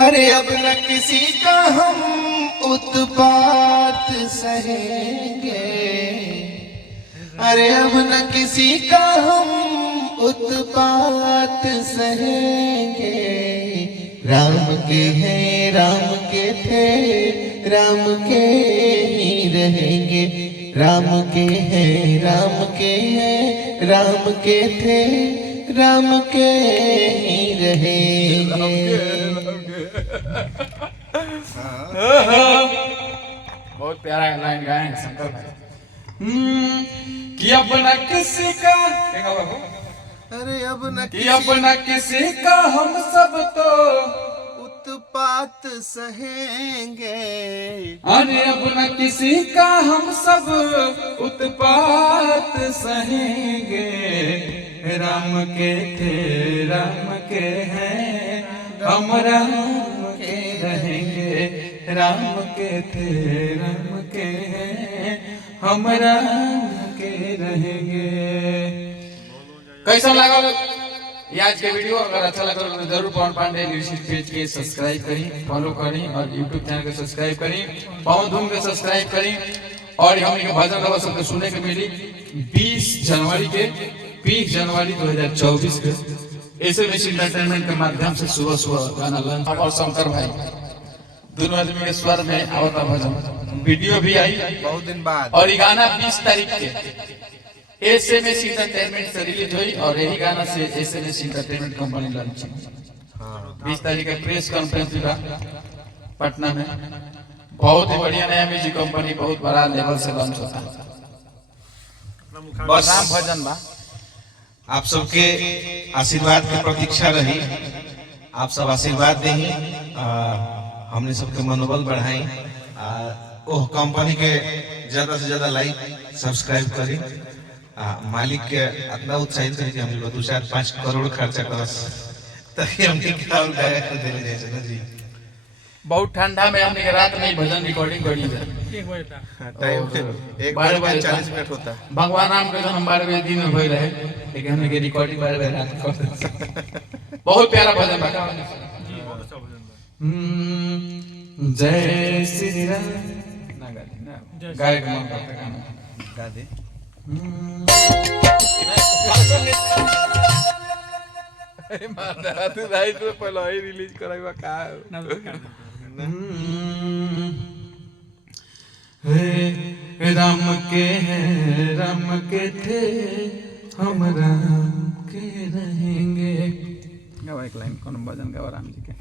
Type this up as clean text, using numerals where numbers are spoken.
अरे अब न किसी का हम उत्पात सहेंगे, अरे अब न किसी का हम उत्पात सहेंगे। राम के हैं राम के थे राम के ही रहेंगे, राम के हैं राम के हैं राम के थे राम के ही रहेंगे। बहुत प्यारा लाइन गाए हैं शंकर भाई। कि अब न किसी का अरे अब न कि अब न किसी का हम सब तो उत्पात सहेंगे, अरे अब न किसी का हम सब उत्पात सहेंगे। राम के थे राम के हैं हम राम के रहेंगे, राम के थे राम के हैं हम राम के रहेंगे। कैसा लगा ये आज के वीडियो? अगर अच्छा लगा तो जरूर पवन पांडे म्यूजिक पेज के सब्सक्राइब करें, फॉलो करें और यूट्यूब चैनल को सब्सक्राइब करें, पवन धूम के सब्सक्राइब करें। और हमने के भजन रवा सबको सुनने को मिली 20 जनवरी 2024 के एसएमएस एंटरटेनमेंट के माध्यम से सुबह सुबह गाना लॉन्च। और शंकर भाई दोनों आदमी के स्वर में आवता भजन वीडियो भी आई बहुत दिन बाद। और ये गाना 20 तारीख के एसएमएस एंटरटेनमेंट से रिलीज हुई और यही गाना से एसएमएस एंटरटेनमेंट कंपनी लॉन्च की। 20 तारीख का प्रेस कॉन्फ्रेंस हुआ पटना में। बहुत ही बढ़िया नया म्यूजिक कंपनी बहुत बड़ा लेवल से लॉन्च होता है। बस राम भजन बा आप सबके आशीर्वाद की प्रतीक्षा रही, आप सब आशीर्वाद देही, हमने सबके मनोबल बढ़ाई, ओह कंपनी के ज्यादा से ज्यादा लाइक सब्सक्राइब करी, मालिक के इतना उत्साहित करी कि हम लोग 2-4-5 करोड़ खर्चा करस ताकि हमके क्या और गाया कर देले जाए ना जी। बहुत ठंडा में हमने के रात में भजन रिकॉर्डिंग करी है। टाइम 1:40 होता है। भगवान राम के जन्म 12 बजे दिन में भई रहे, लेकिन हमने के रिकॉर्डिंग 12 बजे रात को। बहुत प्यारा भजन बा। जय श्री राम ना गाय का मन करता गाना गा दे। अरे माता तू भाई तो पहले ही रिलीज कराइबा का हे राम के हैं राम के थे हम राम के रहेंगे। गवा एक लाइन कौन भजन गवा राम जी के।